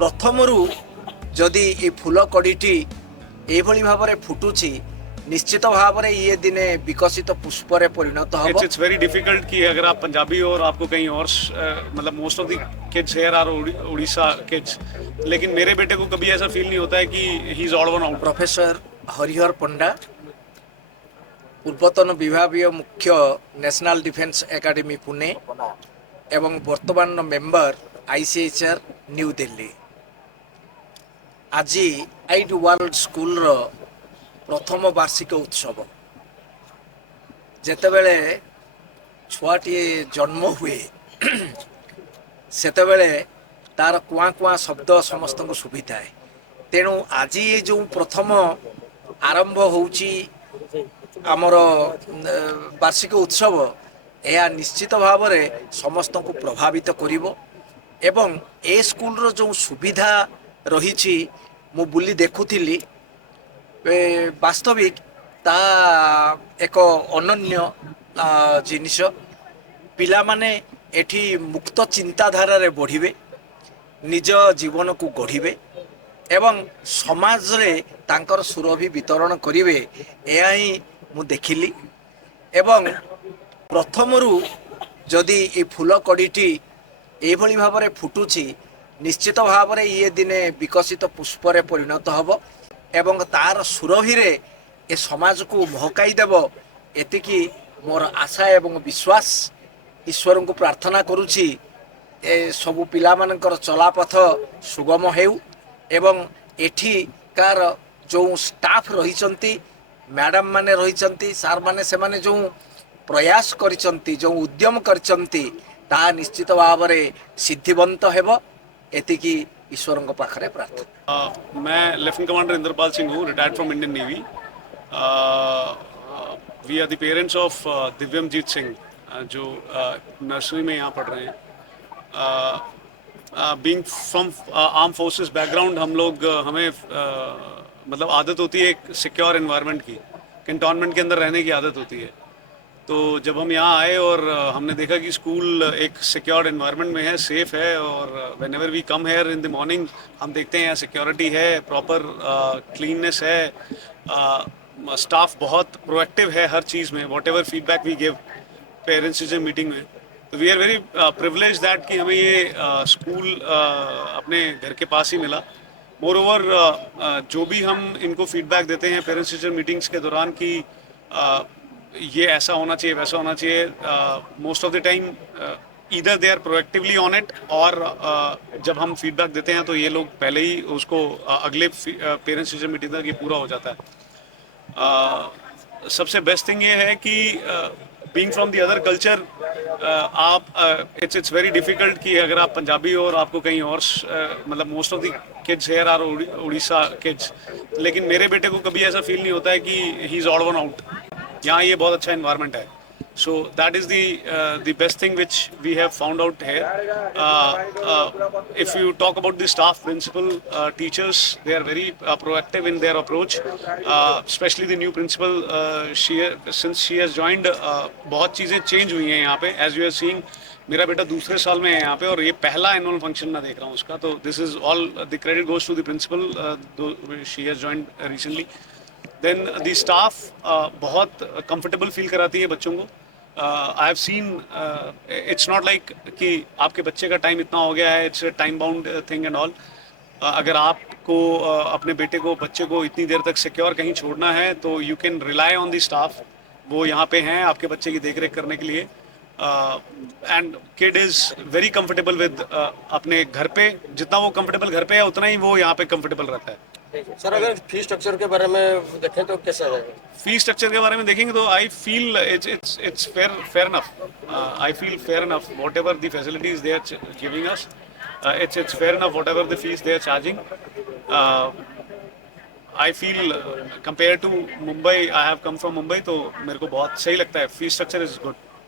प्रथमरु जदि ए फूल कड़ीटी एभली भाबरे फुटुची निश्चित भाबरे ये दिने विकसित पुष्परे परिणत हबो। इट्स वेरी डिफिकल्ट कि अगर आप पंजाबी हो और आपको कहीं और मतलब most of the kids here are Orissa kids, लेकिन मेरे बेटे को कभी ऐसा फील नहीं होता है कि he is odd one out. Professor Harihar Panda, पूर्वतन विभागीय मुख्य नेशनल डिफेंस एकेडमी पुणे एवं वर्तमान मेंबर आईसीएचआर न्यू दिल्ली। आज आईड वर्ल्ड स्कूल रो प्रथम वार्षिक उत्सव जेतेबेले छुआटी जन्म हुए सेतेबेले तार कुआ कुआ शब्द समस्त को सुभी थाए। तेणु आज ये जो प्रथम आरंभ होउची आमर वार्षिक उत्सव यह निश्चित भाव में समस्त को प्रभावित करिवो एवं ए स्कूल रो जो सुविधा रही मु बुली देखुथिली वास्तविक ता एक अनन्य जिनिस। पिला माने एठी मुक्त चिंताधारा रे बढ़िबे, निज जीवन को गढ़िबे एवं समाज रे तांकर सुरभि वितरण करिवे एया ही मु देखिली। एवं प्रथमरु जदि ए फूल कड़ीटी एभली भाबरे फुटुची निश्चित भाबरे ये दिने विकसित पुष्परे परिणत हबो एवं तार सुरभि रे ए समाज को महकाई देव एतिकी मोर आशा एवं विश्वास। ईश्वर को प्रार्थना करुछि ए सबु पिला मानकर चलापथ सुगम हेउ एवं एठिकार जो स्टाफ रही मैडम माने रही सार माने से माने जो प्रयास करिसंती जो उद्यम करिसंती ता निश्चित भाव में सिद्धिवंत हेब एतिकी ईश्वर पाखरे प्रार्थना। मैं लेफ्टिनेंट कमांडर इंद्रपाल सिंह हूँ, retired from Indian Navy. We are the parents of Divyamjeet Singh जो नर्सरी में यहाँ पढ़ रहे हैं। Being from arm forces background हम लोग हमें मतलब आदत होती है एक सिक्योर एनवायरनमेंट की, कैंटोनमेंट के अंदर रहने की आदत होती है। तो जब हम यहाँ आए और हमने देखा कि स्कूल एक सिक्योर्ड एनवायरनमेंट में है, सेफ है, और whenever we come here in the morning हम देखते हैं यहाँ सिक्योरिटी है, प्रॉपर क्लीननेस है, स्टाफ बहुत प्रोएक्टिव है हर चीज़ में। Whatever feedback we give parents teacher meeting में, तो we are very privilege that कि हमें ये स्कूल अपने घर के पास ही मिला। मोर ओवर जो भी हम इनको फीडबैक देते हैं पेरेंट्स टीचर मीटिंग्स के दौरान कि ये ऐसा होना चाहिए वैसा होना चाहिए, most of the time either they are proactively on it, और जब हम फीडबैक देते हैं तो ये लोग पहले ही उसको अगले पेरेंट्स टीचर मीटिंग तक ये पूरा हो जाता है। सबसे बेस्ट थिंग ये है कि being from the other culture आप इट्स वेरी डिफिकल्ट कि अगर आप पंजाबी हो और आपको कहीं और मतलब most of the kids here are Orissa kids, लेकिन मेरे बेटे को कभी ऐसा फील नहीं होता है कि he is odd one out. यहाँ ये बहुत अच्छा एनवायरनमेंट है। So that is the best thing which we have found out here. If you talk about the staff, principal, teachers, they are very proactive in their approach. Especially the new principal, since she has joined, बहुत चीज़ें change हुई हैं यहाँ पे। As you are seeing, मेरा बेटा दूसरे साल में है यहाँ पे और ये पहला एनुअल फंक्शन मैं देख रहा हूँ उसका। तो this is all the credit goes to the principal. She has joined recently. Then the staff बहुत comfortable feel कराती है बच्चों को। I have seen it's not like कि आपके बच्चे का टाइम इतना हो गया है, it's time bound thing and all. अगर आपको अपने बेटे को बच्चे को इतनी देर तक सिक्योर कहीं छोड़ना है तो you can rely on the staff. वो यहाँ पे हैं आपके बच्चे की देख रेख करने के लिए। And kid is very comfortable with अपने घर पे, जितना वो कंफर्टेबल घर पे है उतना ही वो यहाँ पे कंफर्टेबल रहता है। सर अगर फीस स्ट्रक्चर के बारे में देखें तो कैसा है? फीस स्ट्रक्चर के बारे में देखेंगे तो I feel it's fair enough. I feel fair enough whatever the facilities they are giving us, it's fair enough whatever the fees they are charging. I feel compare to Mumbai, I have come from Mumbai, तो मेरे को बहुत सही लगता है। Fees structure is good.